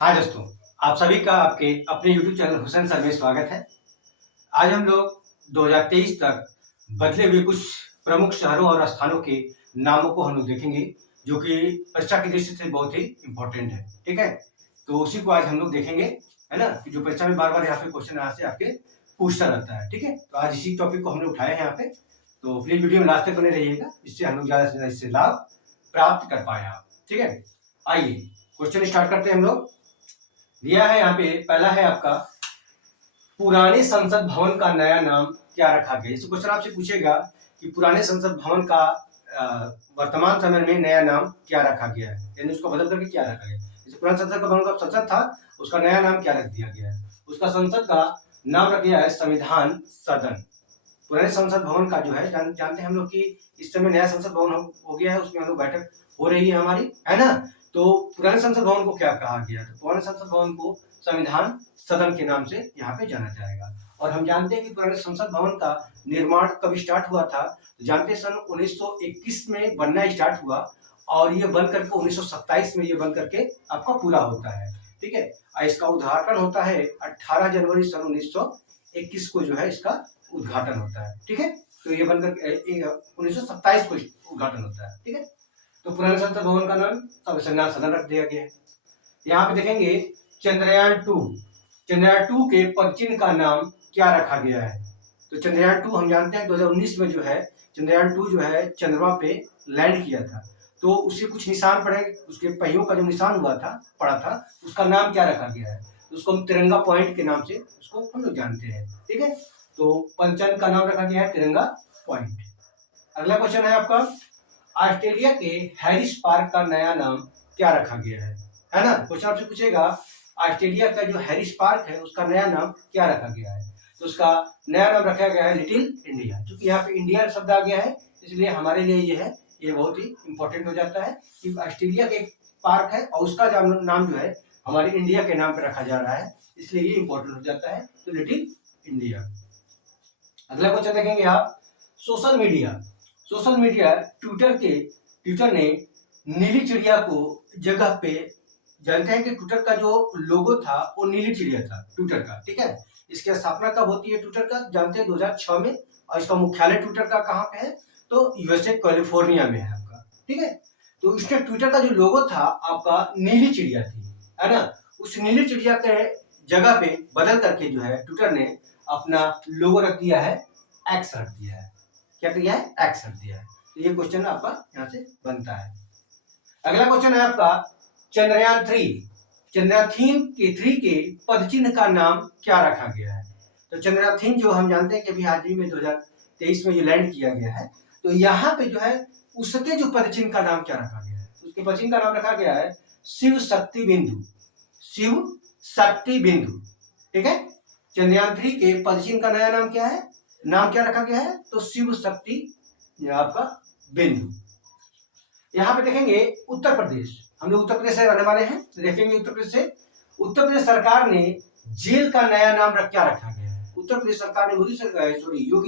हाँ दोस्तों, आप सभी का आपके अपने YouTube चैनल हुसैन सर में स्वागत है। आज हम लोग 2023 तक बदले हुए कुछ प्रमुख शहरों और स्थानों के नामों को हम लोग देखेंगे, जो कि परीक्षा की दृष्टि से बहुत ही इम्पोर्टेंट है। ठीक है, तो उसी को आज हम लोग देखेंगे, है ना, कि जो परीक्षा में बार बार यहाँ पे क्वेश्चन यहाँ से आपके पूछता रहता है। ठीक है, तो आज इसी टॉपिक को हम लोग उठाए हैं यहाँ पे, तो प्लीज वीडियो में लास्ट तक बने रहिएगा, जिससे हम लोग ज्यादा से ज्यादा इससे लाभ प्राप्त कर पाए आप। ठीक है, आइए क्वेश्चन स्टार्ट करते हैं हम लोग। दिया है यहाँ पे, पहला है आपका, पुराने संसद भवन का नया नाम क्या रखा गया। इस क्वेश्चन आपसे पूछेगा कि पुराने संसद भवन का वर्तमान समय में नया नाम क्या रखा गया है, यानी उसको बदल करके क्या रखा गया। जैसे पुराने संसद का भवन का संसद था, उसका नया नाम क्या रख दिया गया है। उसका संसद का नाम रख दिया है संविधान सदन। पुराने संसद भवन का जो है जानते हैं हम लोग कि इस समय नया संसद भवन हो गया है, उसमें हम लोग बैठक हो रही है हमारी, है ना। तो पुराने संसद भवन को क्या कहा गया, तो पुराने संसद भवन को संविधान सदन के नाम से यहाँ पे जाना जाएगा। और हम जानते हैं कि पुराने संसद भवन का निर्माण कब स्टार्ट हुआ था, तो जानते हैं सन 1921 में बनना स्टार्ट हुआ, और ये बन करके 1927 में ये बन करके आपका पूरा होता है। ठीक है, और इसका उद्घाटन होता है 18 जनवरी सन 1921 को, जो है इसका उद्घाटन होता है। ठीक है, तो ये बनकर 1927 को उद्घाटन होता है। ठीक है, तो पुराने संसद भवन का नाम संविधान सदन रख दिया गया है। यहाँ पे देखेंगे चंद्रयान 2 के पदचिन्ह का नाम क्या रखा गया है। तो चंद्रयान 2 हम जानते हैं 2019 में जो है चंद्रयान 2 जो है चंद्रमा पे लैंड किया था, तो उसके कुछ निशान पड़े, उसके पहियों का जो निशान हुआ था पड़ा था, उसका नाम क्या रखा गया है, तो उसको हम तिरंगा पॉइंट के नाम से उसको हम लोग जानते हैं। ठीक है, तो पंचन का नाम रखा गया है तिरंगा पॉइंट। अगला क्वेश्चन है आपका, ऑस्ट्रेलिया के हैरिस पार्क का नया नाम क्या रखा गया है ना। क्वेश्चन आपसे पूछेगा ऑस्ट्रेलिया का जो हैरिस पार्क है उसका नया नाम क्या रखा गया है, तो उसका नया नाम रखा गया है लिटिल इंडिया। क्योंकि यहाँ पे इंडिया शब्द आ गया है, इसलिए हमारे लिए ये है, ये बहुत ही इंपॉर्टेंट हो जाता है कि ऑस्ट्रेलिया का एक पार्क है और उसका नाम जो है हमारे इंडिया के नाम पर रखा जा रहा है, इसलिए ये इंपॉर्टेंट हो जाता है, तो लिटिल इंडिया। अगला क्वेश्चन देखेंगे आप, सोशल मीडिया ट्विटर ने नीली चिड़िया को जगह पे, जानते हैं कि ट्विटर का जो लोगो था वो नीली चिड़िया था ट्विटर का। ठीक है, इसकी स्थापना कब होती है ट्विटर का, जानते हैं 2006 में, और इसका मुख्यालय ट्विटर का कहाँ पे है, तो यूएसए कैलिफोर्निया में है आपका। ठीक है, तो इसके ट्विटर का जो लोगो था आपका नीली चिड़िया थी, है ना। उस नीली चिड़िया के जगह पे बदल करके जो है ट्विटर ने अपना लोगो रख दिया है एक्स रख दिया है। क्या किया है, एक्स रख दिया है। तो ये क्वेश्चन आपका यहाँ से बनता है। अगला क्वेश्चन है आपका, चंद्रयान 3 के पदचिन्ह का नाम क्या रखा गया है। तो चंद्रयान 3 जो हम जानते हैं कि अभी हाल ही में 2023 में ये लैंड किया गया है, तो यहाँ पे जो है उसके जो पदचिन्ह का नाम क्या रखा गया है, उसके पदचिन्ह का नाम रखा गया है शिव शक्ति बिंदु। ठीक है, चंद्रयान 3 के पदचिन्ह का नया नाम क्या है, नाम क्या रखा गया है, तो शिव शक्ति आपका बिंदु। यहाँ पे देखेंगे उत्तर प्रदेश, हम लोग उत्तर प्रदेश से रहने वाले हैं, तो देखेंगे उत्तर प्रदेश सरकार ने जेल का नया नाम क्या रखा गया है। उत्तर प्रदेश सरकार ने योगी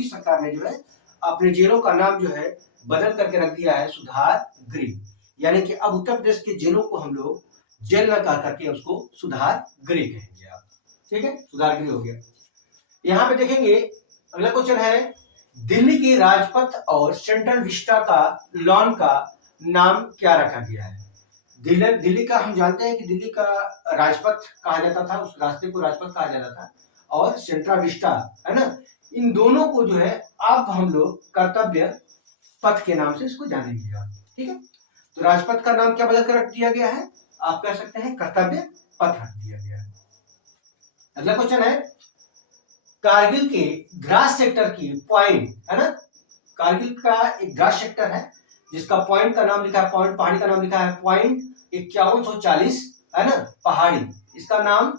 सरकार ने जो है अपने जेलों का नाम जो है बदल करके रख दिया है सुधार गृह, यानी कि अब उत्तर प्रदेश के जेलों को हम लोग जेल न कह करके उसको सुधार गृह कहेंगे आप। ठीक है, सुधार गृह हो गया। यहाँ पे देखेंगे अगला क्वेश्चन है, दिल्ली की राजपथ और सेंट्रल विस्टा का लॉन का नाम क्या रखा गया है। दिल्ली का हम जानते हैं कि दिल्ली का राजपथ कहा जाता था, उस रास्ते को राजपथ कहा जाता था, और सेंट्रल विस्टा, है ना, इन दोनों को जो है अब हम लोग कर्तव्य पथ के नाम से इसको जानेंगे आप। ठीक है, तो राजपथ का नाम क्या बदल कर रख दिया गया है, आप कह सकते हैं कर्तव्य पथ रख दिया गया है। अगला क्वेश्चन है, कारगिल के द्रास सेक्टर की पॉइंट, है ना, कारगिल का एक द्रास सेक्टर है जिसका पॉइंट का नाम लिखा है, पॉइंट पहाड़ी का नाम लिखा है पॉइंट 5140, है ना, पहाड़ी। इसका नाम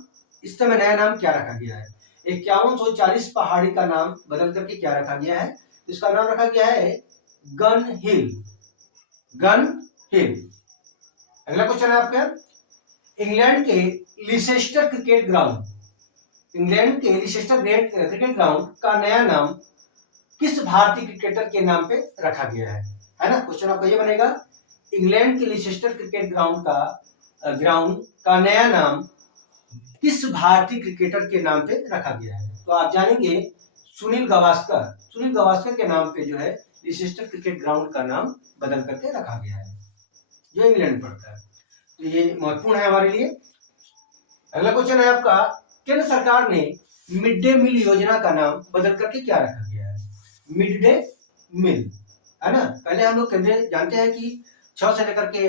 इस समय नया नाम क्या रखा गया है, 5140 पहाड़ी का नाम बदल करके क्या रखा गया है, इसका नाम रखा गया है गन हिल। अगला क्वेश्चन है आपका, इंग्लैंड के लिसेस्टर क्रिकेट ग्राउंड का नया नाम किस भारतीय क्रिकेटर के नाम पे रखा गया है ना। क्वेश्चन आपका ये बनेगा, इंग्लैंड के लिसेस्टर क्रिकेट ग्राउंड का नया नाम किस भारतीय क्रिकेटर के नाम पे रखा गया है? तो आप जानेंगे सुनील गावस्कर। सुनील गावस्कर के नाम पे जो है लिसेस्टर क्रिकेट ग्राउंड का नाम बदल करके रखा गया है, जो इंग्लैंड में पड़ता है। तो ये महत्वपूर्ण है हमारे लिए। अगला क्वेश्चन है आपका, केंद्र सरकार ने मिड डे मील योजना का नाम बदल करके क्या रखा गया है? मिड डे मील, है ना। पहले हम लोग जानते हैं कि 6 से लेकर के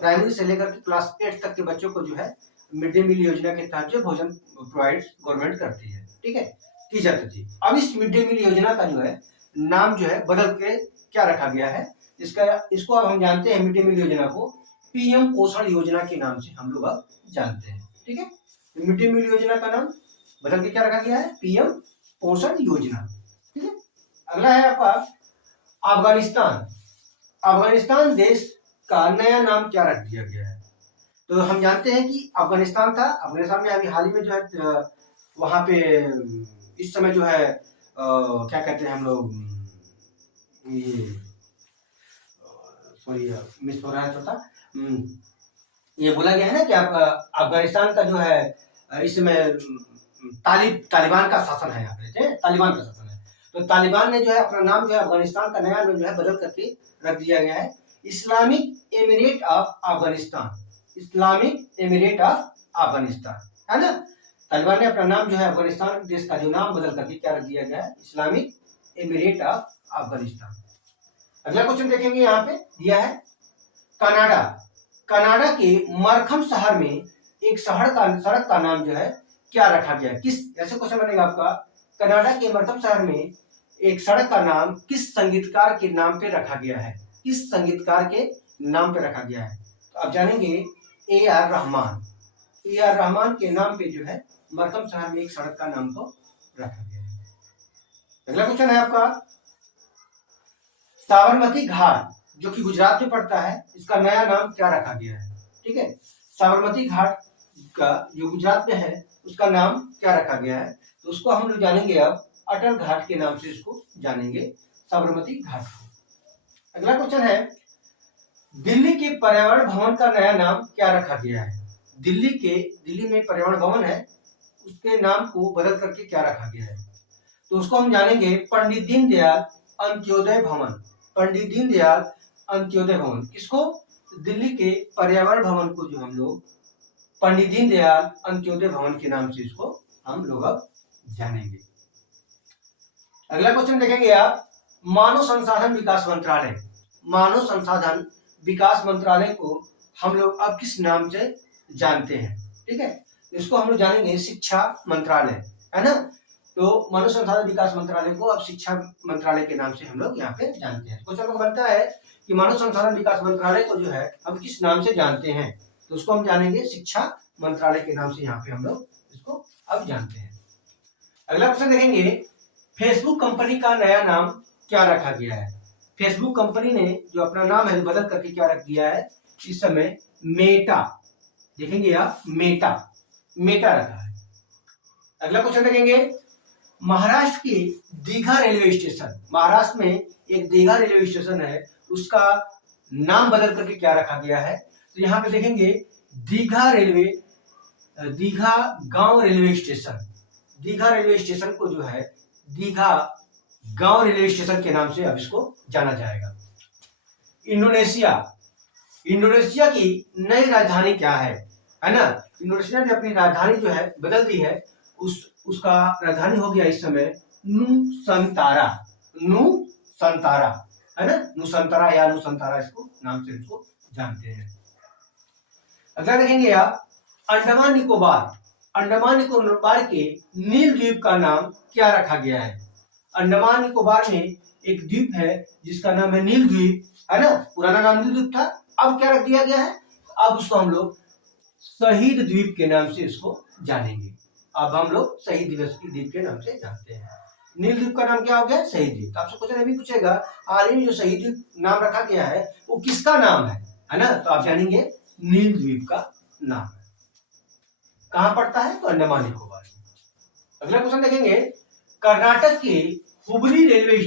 प्राइमरी से लेकर के क्लास 8 तक के बच्चों को जो है मिड डे मील योजना के तहत जो भोजन प्रोवाइड गवर्नमेंट करती है, ठीक है, की जाती थी। अब इस मिड डे मील योजना का जो है नाम जो है बदल के क्या रखा गया है? इसको अब हम जानते हैं, मिड डे मील योजना को पीएम पोषण योजना के नाम से हम लोग अब जानते हैं, ठीक है। मिड डे मील योजना का नाम बदल के क्या रखा गया है? पीएम पोषण योजना, ठीक है। अगला है आपका अफगानिस्तान। अफगानिस्तान देश का नया नाम क्या रख दिया गया है? तो हम जानते हैं कि अफगानिस्तान था, अफगानिस्तान में अभी हाल ही में जो है वहां पे इस समय जो है क्या कहते हैं हम लोग, ये सॉरी मिस हो रहा है थोड़ा, ये बोला गया है ना कि अफगानिस्तान का जो है इस समय तालिबान का शासन है, यहाँ पे तालिबान का शासन है। तो तालिबान ने जो है अपना नाम जो है अफगानिस्तान का नया नाम जो है बदल करके रख दिया गया है Islamic emirate of Afghanistan. Islamic emirate of Afghanistan, है ना। तालिबान ने अपना नाम जो है अफगानिस्तान देश का जो नाम बदल करके क्या रख दिया गया है? Islamic emirate of Afghanistan. अगला क्वेश्चन देखेंगे, यहाँ पे दिया है कनाडा। कनाडा के मरखम शहर में एक सड़क का नाम जो है क्या रखा गया है? किस, ऐसे क्वेश्चन बनेगा आपका, कनाडा के मरखम शहर में एक सड़क का नाम किस संगीतकार के नाम पे रखा गया है? किस संगीतकार के नाम पे रखा गया है? तो आप जानेंगे A R Rahman. A R Rahman के नाम पे जो है मरकम शहर में एक सड़क का नाम तो रखा गया है। अगला क्वेश्चन है आपका, साबरमती घाट जो कि गुजरात में पड़ता है, इसका नया नाम क्या रखा गया है? ठीक है, साबरमती घाट का जो गुजरात में है उसका नाम क्या रखा गया है? तो उसको हम लोग जानेंगे अब अटल घाट के नाम से इसको जानेंगे, साबरमती घाट को। अगला क्वेश्चन है, दिल्ली के पर्यावरण भवन का नया नाम क्या रखा गया है? दिल्ली में पर्यावरण भवन है, उसके नाम को बदल करके क्या रखा गया है? तो उसको हम जानेंगे पंडित दीनदयाल अंत्योदय भवन। पंडित दीनदयाल अंत्योदय भवन, किसको? दिल्ली के पर्यावरण भवन को जो हम लोग पंडित दीनदयाल अंत्योदय भवन के नाम से इसको हम लोग अब जानेंगे। अगला क्वेश्चन देखेंगे आप, मानव संसाधन विकास मंत्रालय। मानव संसाधन विकास मंत्रालय को हम लोग अब किस नाम से जानते हैं? ठीक है, इसको हम लोग जानेंगे शिक्षा मंत्रालय, है ना। तो मानव संसाधन विकास मंत्रालय को अब शिक्षा मंत्रालय के नाम से हम लोग यहाँ पे जानते हैं। क्वेश्चन को बनता है कि मानव संसाधन विकास मंत्रालय को जो है हम किस नाम से जानते हैं? तो उसको हम जानेंगे शिक्षा मंत्रालय के नाम से यहाँ पे हम लोग इसको अब जानते हैं। अगला क्वेश्चन देखेंगे, फेसबुक कंपनी का नया नाम क्या रखा गया है? फेसबुक कंपनी ने जो अपना नाम है बदल करके क्या रख दिया है इस समय? मेटा। देखेंगे आप, मेटा रखा है। अगला क्वेश्चन देखेंगे, महाराष्ट्र के दीघा रेलवे स्टेशन, महाराष्ट्र में एक दीघा रेलवे स्टेशन है, उसका नाम बदल करके क्या रखा गया है? तो यहाँ पे देखेंगे दीघा गांव railway station. Digha railway station को जो है दीघा गांव रेलवे स्टेशन के नाम से अब इसको जाना जाएगा। इंडोनेशिया की नई राजधानी क्या है ना। इंडोनेशिया ने अपनी राजधानी जो है बदल दी है, उसका राजधानी हो गया इस समय नुसंतारा, है ना, नुसंतारा या नुसंतारा इसको नाम से इसको जानते हैं। अगला देखेंगे आप, अंडमान निकोबार के नील द्वीप का नाम क्या रखा गया है? अंडमान निकोबार में एक द्वीप है जिसका नाम है नील द्वीप, है ना। पुराना नाम नील द्वीप था, अब क्या रख दिया गया है? अब उसको हम लोग शहीद द्वीप के नाम से इसको जानेंगे। अब हम लोग शहीद द्वीप के नाम से जानते हैं। नील द्वीप का नाम क्या हो गया? शहीद द्वीप। तो आपसे क्वेश्चन अभी पूछेगा, हाल ही में जो शहीद द्वीप नाम रखा गया है वो किसका नाम है ना। तो आप जानेंगे नील द्वीप का नाम है। कहां पड़ता है? तो अंडमान निकोबार। अगला क्वेश्चन देखेंगे, कर्नाटक के हुबली रेलवे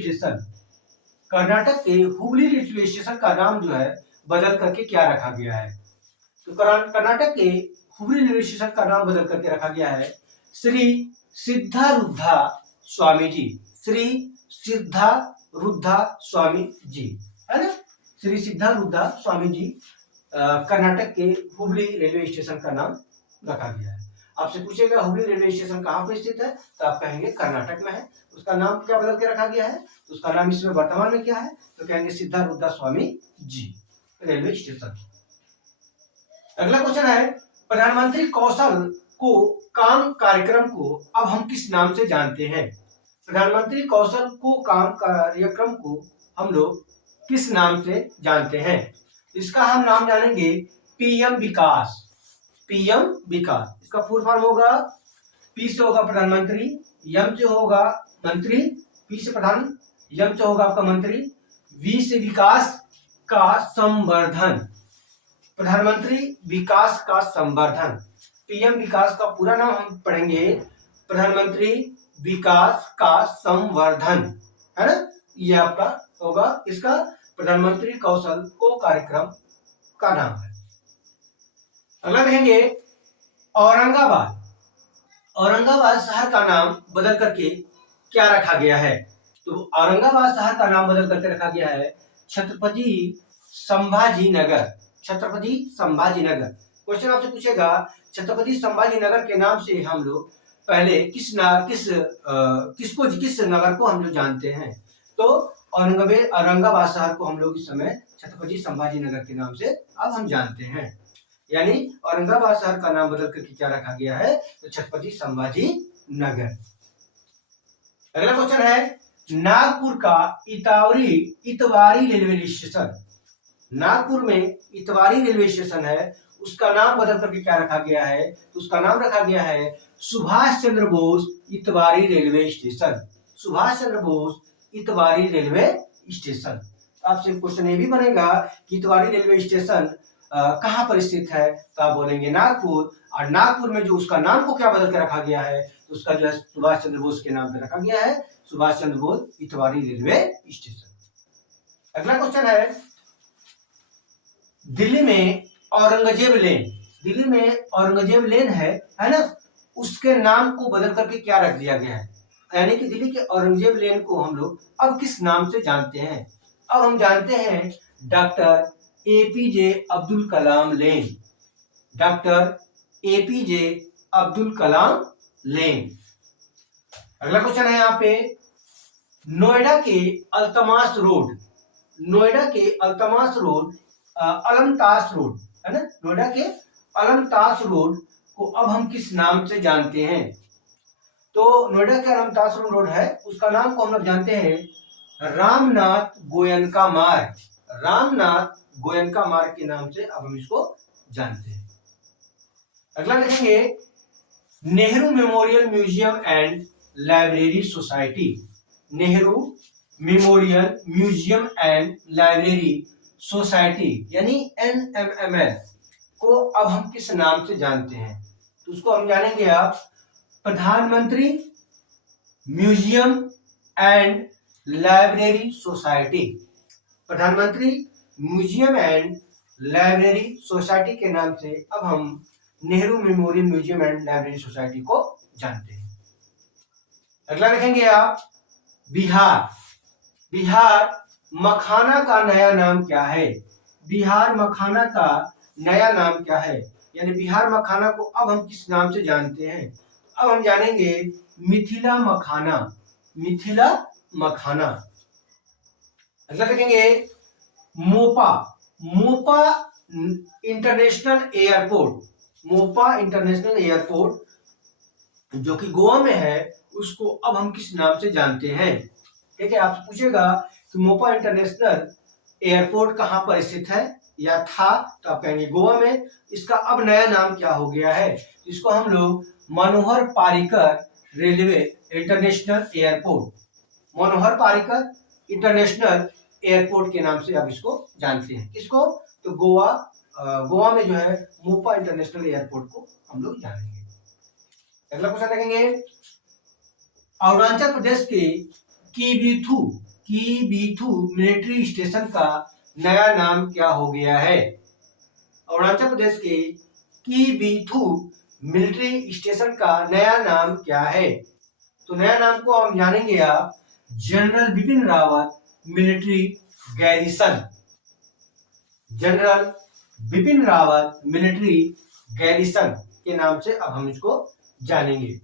स्टेशन का नाम जो है बदल करके क्या रखा गया है? तो कर्नाटक के हुबली रेलवे स्टेशन का नाम बदल करके रखा गया है श्री सिद्धारूढ़ा स्वामी जी। श्री सिद्धारूढ़ा स्वामी जी, है ना। श्री सिद्धारूढ़ा स्वामी जी कर्नाटक के हुबली रेलवे स्टेशन का नाम रखा गया है। आपसे पूछेगा हुबली रेलवे स्टेशन कहाँ पर स्थित है, तो आप कहेंगे कर्नाटक में है। उसका नाम क्या बदल के रखा गया है, तो उसका नाम इसमें वर्तमान में क्या है, तो कहेंगे सिद्धारूढ़ा स्वामी जी रेलवे स्टेशन। अगला क्वेश्चन है प्रधानमंत्री कौशल को काम कार्यक्रम को अब हम किस नाम से जानते हैं। प्रधानमंत्री कौशल को काम कार्यक्रम को हम लोग किस नाम से जानते हैं। इसका हम नाम जानेंगे पीएम विकास। पीएम विकास, इसका फुल फॉर्म होगा, पी से होगा प्रधानमंत्री, एम से होगा मंत्री, पी से प्रधान, एम से होगा आपका मंत्री, वी से विकास का संवर्धन। प्रधानमंत्री विकास का संवर्धन, पीएम विकास का पूरा नाम हम पढ़ेंगे प्रधानमंत्री विकास का संवर्धन, है ना। ये आपका होगा इसका प्रधानमंत्री कौशल को कार्यक्रम का नाम है। अगला देखेंगे औरंगाबाद। औरंगाबाद शहर का नाम बदल करके क्या रखा गया है, तो औरंगाबाद शहर का नाम बदल करके रखा गया है छत्रपति संभाजी नगर। छत्रपति संभाजी नगर। क्वेश्चन आपसे पूछेगा छत्रपति संभाजी नगर के नाम से हम लोग पहले किस नगर को हम लोग जानते हैं, तो औरंगाबाद शहर को हम लोग इस समय छत्रपति संभाजी नगर के नाम से अब हम जानते हैं। यानी औरंगाबाद शहर का नाम बदल करके क्या रखा गया है, तो छत्रपति संभाजी नगर। अगला क्वेश्चन है नागपुर का इतवारी रेलवे स्टेशन। नागपुर में इतवारी रेलवे स्टेशन है, उसका नाम बदल करके क्या रखा गया है, तो उसका नाम रखा गया है Subhash Chandra Bose Itwari railway station. Subhash Chandra Bose Itwari railway station. आपसे क्वेश्चन ये भी बनेगा कि इतवारी रेलवे स्टेशन कहाँ पर स्थित है, तो आप बोलेंगे नागपुर। और नागपुर में जो उसका नाम को क्या बदल के रखा गया है, तो उसका जो है सुभाष चंद्र बोस के नाम पे रखा गया है सुभाष चंद्र बोस इतवारी रेलवे स्टेशन। अगला क्वेश्चन है दिल्ली में औरंगजेब लेन। दिल्ली में औरंगजेब लेन है ना, उसके नाम को बदल करके क्या रख दिया गया है, यानी कि दिल्ली के औरंगजेब लेन को हम लोग अब किस नाम से जानते हैं। अब हम जानते हैं डॉक्टर एपीजे अब्दुल कलाम लेन। डॉक्टर एपीजे अब्दुल कलाम लेन। अगला क्वेश्चन है यहाँ पे नोएडा के अल्तमास रोड। नोएडा के अल्तमास रोड अलमतास रोड, है ना। नोएडा के अलमतास रोड को अब हम किस नाम से जानते हैं, तो नोएडा के अलमतास रोड है, उसका नाम को हम लोग जानते हैं रामनाथ गोयनका मार्ग। रामनाथ गोयनका मार्ग के नाम से अब हम इसको जानते हैं। अगला देखेंगे Nehru memorial museum and library society. Nehru memorial museum and library society यानी NMML को अब हम किस नाम से जानते हैं, तो उसको हम जानेंगे आप प्रधानमंत्री म्यूजियम एंड लाइब्रेरी सोसाइटी। प्रधानमंत्री म्यूजियम एंड लाइब्रेरी सोसाइटी के नाम से अब हम Nehru memorial museum and library society को जानते हैं। अगला देखेंगे आप बिहार। बिहार मखाना का नया नाम क्या है। बिहार मखाना का नया नाम क्या है, यानी बिहार मखाना को अब हम किस नाम से जानते हैं, अब हम जानेंगे मिथिला मखाना। मिथिला मखाना। अगला देखेंगे Mopa. Mopa international airport. Mopa international airport जो कि गोवा में है, उसको अब हम किस नाम से जानते हैं। ठीक है, आपसे पूछेगा कि मोपा इंटरनेशनल एयरपोर्ट कहाँ पर स्थित है या था, तो आप कहेंगे गोवा में। इसका अब नया नाम क्या हो गया है, इसको हम लोग मनोहर पारिकर रेलवे इंटरनेशनल एयरपोर्ट, मनोहर पारिकर इंटरनेशनल एयरपोर्ट के नाम से अब इसको जानते हैं। किसको, तो गोवा में जो है मोपा इंटरनेशनल एयरपोर्ट को हम लोग जानेंगे। अगला क्वेश्चन देखेंगे अरुणाचल प्रदेश के कीबीथू मिलिट्री स्टेशन का नया नाम क्या हो गया है। अरुणाचल प्रदेश के कीबीथू मिलिट्री स्टेशन का नया नाम क्या है? तो नया नाम को हम जानेंगे आप general Bipin Rawat military garrison. General Bipin Rawat military garrison के नाम से अब हम इसको जानेंगे।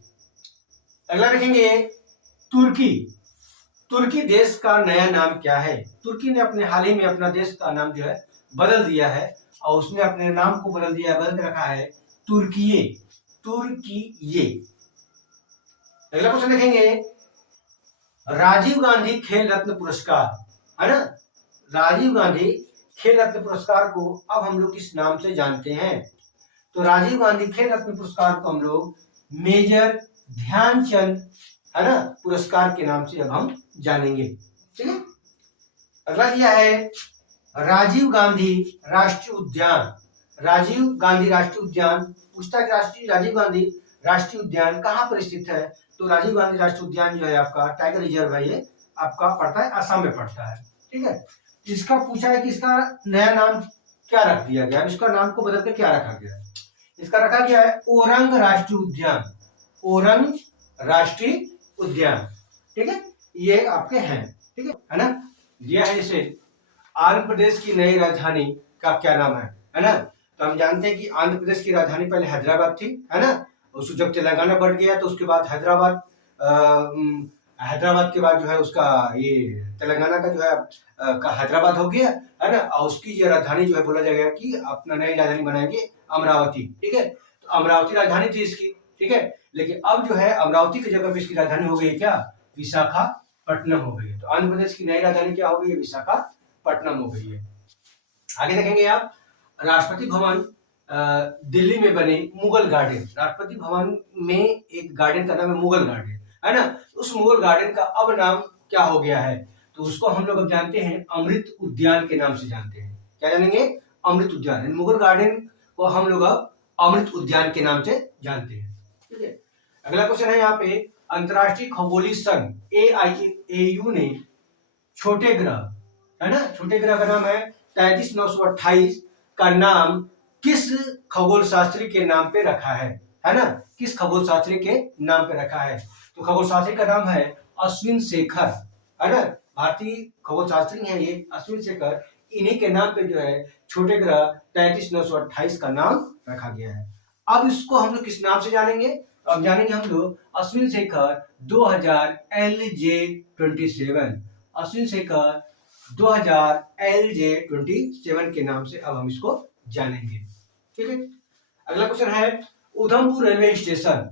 अगला देखेंगे तुर्की। तुर्की देश का नया नाम क्या है? तुर्की ने अपने हाल ही में अपना देश का नाम जो है बदल दिया है और उसने अपने नाम को बदल दिया है, बदल के रखा है तुर्कीये। तुर्कीये। अगला क्वेश्चन देखेंगे राजीव गांधी खेल रत्न पुरस्कार, है ना? राजीव गांधी खेल रत्न पुरस्कार को अब हम लोग किस नाम से जानते हैं? तो राजीव गांधी खेल रत्न पुरस्कार को हम लोग मेजर ध्यानचंद, है ना, पुरस्कार के नाम से अब हम जानेंगे। ठीक है। अगला दिया है राजीव गांधी राष्ट्रीय उद्यान। राजीव गांधी राष्ट्रीय उद्यान पूछता है राष्ट्रीय राजीव गांधी राष्ट्रीय उद्यान कहाँ पर स्थित है? तो राजीव गांधी राष्ट्रीय उद्यान जो है आपका टाइगर रिजर्व है, ये आपका पड़ता है असम में पड़ता है। ठीक है। इसका पूछा है कि इसका नया नाम क्या रख दिया गया, इसका नाम को बदल के क्या रखा गया है? इसका रखा गया है ओरंग राष्ट्रीय उद्यान। ओरंग राष्ट्रीय उद्यान। ठीक है, ये आपके हैं। ठीक है ना। दिया है इसे आंध्र प्रदेश की नई राजधानी का क्या नाम है ना? तो हम जानते हैं कि आंध्र प्रदेश की राजधानी पहले हैदराबाद थी, है ना? उसको जब तेलंगाना बढ़ गया तो उसके बाद हैदराबाद, हैदराबाद के बाद जो है उसका ये तेलंगाना का जो है का हैदराबाद हो गया, है ना? और उसकी जो राजधानी जो है बोला जाएगा कि अपना नई राजधानी बनाएंगे अमरावती। ठीक है, तो अमरावती राजधानी थी इसकी। ठीक है, लेकिन अब जो है अमरावती की जगह पे इसकी राजधानी हो गई क्या? विशाखापट्टनम हो गई है। तो आंध्र प्रदेश की नई राजधानी क्या हो गई है? विशाखापट्टनम हो गई है। आगे देखेंगे आप राष्ट्रपति भवन दिल्ली में बने मुगल गार्डन। राष्ट्रपति भवन में एक गार्डन का नाम है मुगल गार्डन, है ना? उस मुगल गार्डन का अब नाम क्या हो गया है? तो उसको हम लोग अब जानते हैं अमृत उद्यान के नाम से जानते हैं। क्या जानेंगे? अमृत उद्यान। मुगल गार्डन को हम लोग अब अमृत उद्यान के नाम से जानते हैं। ठीक है। अगला क्वेश्चन है यहाँ पे अंतरराष्ट्रीय खगोलीय संघ AIAU ने छोटे ग्रह, है ना, छोटे ग्रह का नाम है 33928 का नाम किस खगोल शास्त्री के नाम पे रखा है ना? किस खगोल शास्त्री के नाम पे रखा है? तो खगोल शास्त्री का नाम है अश्विन शेखर, है ना? भारतीय खगोल शास्त्री है ये अश्विन शेखर। इन्हीं के नाम पे जो है छोटे ग्रह 33928 का नाम रखा गया है। अब इसको हम लोग किस नाम से जानेंगे? अब जानेंगे हम लोग अश्विन शेखर 2000 LJ27। अश्विन शेखर 2000 LJ27 के नाम से अब हम इसको जानेंगे। ठीक है। अगला क्वेश्चन है Udhampur railway station.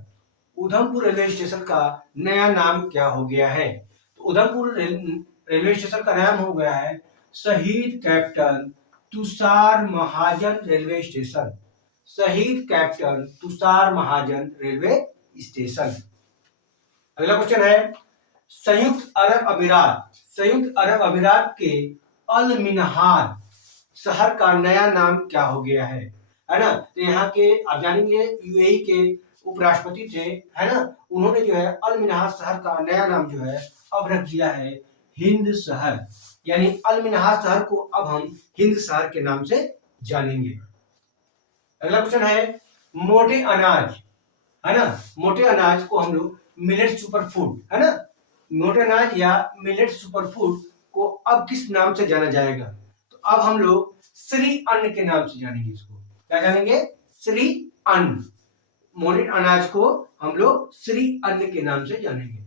Udhampur railway station का नया नाम क्या हो गया है? तो उधमपुर रेलवे स्टेशन का नाम हो गया है शहीद कैप्टन तुषार महाजन रेलवे स्टेशन। शहीद कैप्टन तुषार महाजन रेलवे स्टेशन। अगला क्वेश्चन है संयुक्त अरब अमीरात। संयुक्त अरब अमीरात के अल मिनहाल शहर का नया नाम क्या हो गया है ना? तो यहाँ के आप जानेंगे यूएई के उपराष्ट्रपति थे, है ना? उन्होंने जो है अल मिनहाल शहर का नया नाम जो है अब रख दिया है हिंद शहर। यानी अल मिनहाल शहर को अब हम हिंद शहर के नाम से जानेंगे। अगला क्वेश्चन है मोटे अनाज, है ना? मोटे अनाज को हम लोग मिलेट सुपरफूड, है ना? मोटे अनाज या मिलेट सुपरफूड को अब किस नाम से जाना जाएगा? तो अब हम लोग श्री अन्न के नाम से जानेंगे इसको। क्या जानेंगे? श्री अन्न। मोटे अनाज को हम लोग श्री अन्न के नाम से जानेंगे।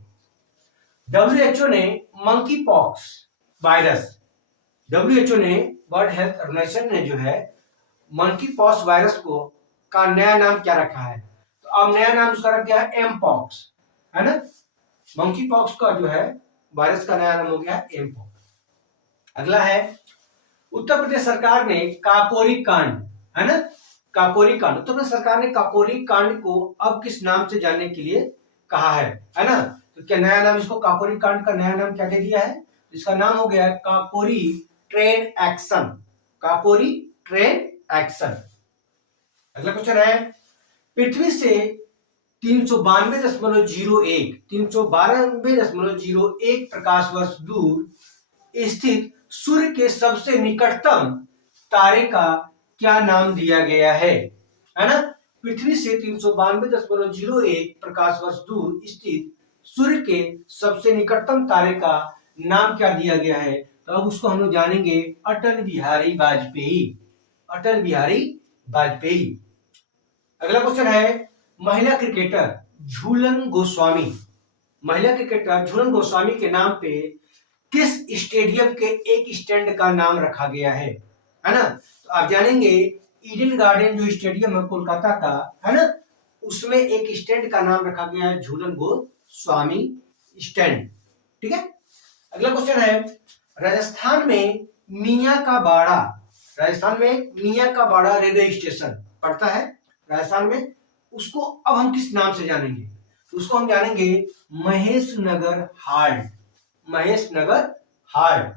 WHO ने मंकी पॉक्स वायरस, WHO ने वर्ल्ड हेल्थ ऑर्गेनाइजेशन ने जो है मंकी पॉक्स वायरस को का नया नाम क्या रखा है? तो अब नया नाम उसका रख गया है एम पॉक्स, है ना? मंकी पॉक्स का जो है वायरस का नया नाम हो गया है एम पॉक्स। अगला है उत्तर प्रदेश सरकार ने काकोरी कांड, है ना? काकोरी कांड, उत्तर प्रदेश सरकार ने काकोरी कांड को अब किस नाम से जानने के लिए कहा है ना? तो क्या नया नाम इसको काकोरी कांड का नया नाम क्या दे दिया है? इसका नाम हो गया है Kakori train action. Kakori train action. अगला क्वेश्चन है पृथ्वी से 392.01 प्रकाश वर्ष दूर स्थित सूर्य के सबसे निकटतम तारे का क्या नाम दिया गया है ना? पृथ्वी से 392.01 प्रकाश वर्ष दूर स्थित सूर्य के सबसे निकटतम तारे का नाम क्या दिया गया है? तो अब उसको हम लोग जानेंगे, अटल बिहारी वाजपेयी। अटल बिहारी वाजपेयी। अगला क्वेश्चन है, महिला क्रिकेटर झूलन गोस्वामी, महिला क्रिकेटर झूलन गोस्वामी के नाम पे किस स्टेडियम के एक स्टैंड का नाम रखा गया है ना? तो आप जानेंगे, ईडन गार्डन जो स्टेडियम है कोलकाता का, है ना, उसमें एक स्टैंड का नाम रखा गया है झूलन गोस्वामी स्टैंड। ठीक है। अगला क्वेश्चन है, राजस्थान में मियां का बाड़ा, राजस्थान में मियां का बाड़ा रेलवे स्टेशन पड़ता है राजस्थान में, उसको अब हम किस नाम से जानेंगे? उसको हम जानेंगे महेश नगर हाल्ट। महेश नगर हाल्ट,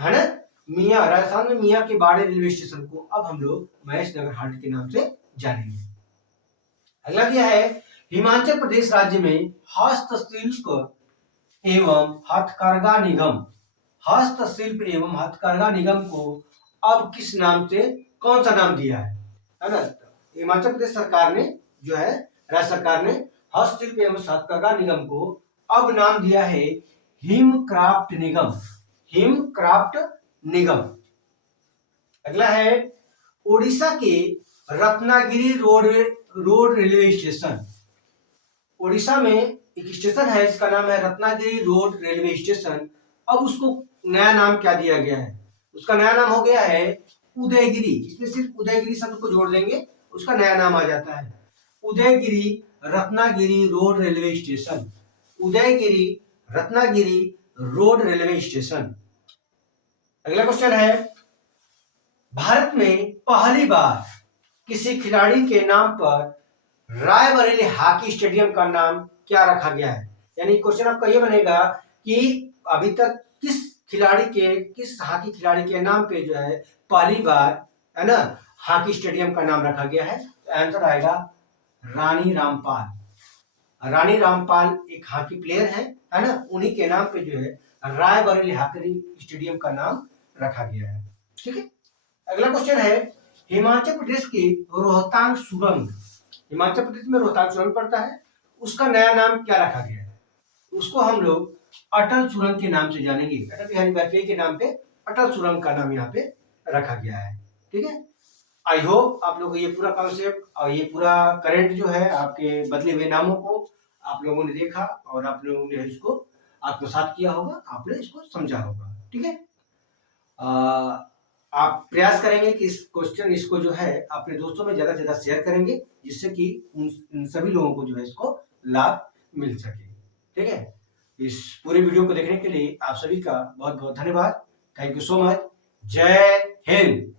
है ना, मियां, राजस्थान में मियां के बाड़े रेलवे स्टेशन को अब हम लोग महेश नगर हाल्ट के नाम से जानेंगे। अगला क्या है, हिमाचल प्रदेश राज्य में हस्तशिल्प एवं हथकरघा निगम, हस्तशिल्प एवं हथकरघा निगम को अब किस नाम से, कौन सा नाम दिया है ना? हिमाचल प्रदेश सरकार ने जो है, राज्य सरकार ने हस्तशिल्प एवं हथकरघा निगम को अब नाम दिया है हिमक्राफ्ट निगम। हिमक्राफ्ट निगम। अगला है, ओडिशा के Ratnagiri road railway station, Odisha में एक स्टेशन है जिसका नाम है रत्नागिरी रोड रेलवे स्टेशन, अब उसको नया नाम क्या दिया गया है? उसका नया नाम हो गया है उदयगिरी। इसमें सिर्फ उदयगिरी शब्द को जोड़ देंगे, उसका नया नाम आ जाता है Udayagiri Ratnagiri road railway station. Udayagiri Ratnagiri road railway station. अगला क्वेश्चन है, भारत में पहली बार किसी खिलाड़ी के नाम पर रायबरेली हॉकी स्टेडियम का नाम क्या रखा गया है? यानी क्वेश्चन आपका ये बनेगा कि अभी तक किस खिलाड़ी के, किस हॉकी खिलाड़ी के नाम पे जो है पहली बार, है ना, हॉकी स्टेडियम का नाम रखा गया है? तो आंसर आएगा रानी रामपाल। रानी रामपाल एक हॉकी प्लेयर है ना, उन्हीं के नाम पे जो है रायबरेली हॉकी स्टेडियम का नाम रखा गया है। ठीक है। अगला क्वेश्चन है, हिमाचल प्रदेश की रोहतांग सुरंग, हिमाचल प्रदेश में रोहतांग सुरंग पड़ता है, उसका नया नाम क्या रखा गया है? उसको हम लोग अटल सुरंग के नाम से जानेंगे। अटल बिहारी वाजपेयी के नाम पे अटल सुरंग का नाम यहाँ पे रखा गया है। ठीक है। आई होप आप लोगों को ये पूरा कॉन्सेप्ट और ये पूरा करंट जो है आपके बदले हुए नामों को आप लोगों ने देखा और आप लोगों ने इसको आत्मसात किया होगा, आपने इसको समझा होगा। ठीक है। आप प्रयास करेंगे कि इस क्वेश्चन इसको जो है अपने दोस्तों में ज्यादा से ज्यादा शेयर करेंगे, जिससे कि उन सभी लोगों को जो है इसको लाभ मिल सके। ठीक है। इस पूरे वीडियो को देखने के लिए आप सभी का बहुत बहुत धन्यवाद। Thank you so much. जय हिंद।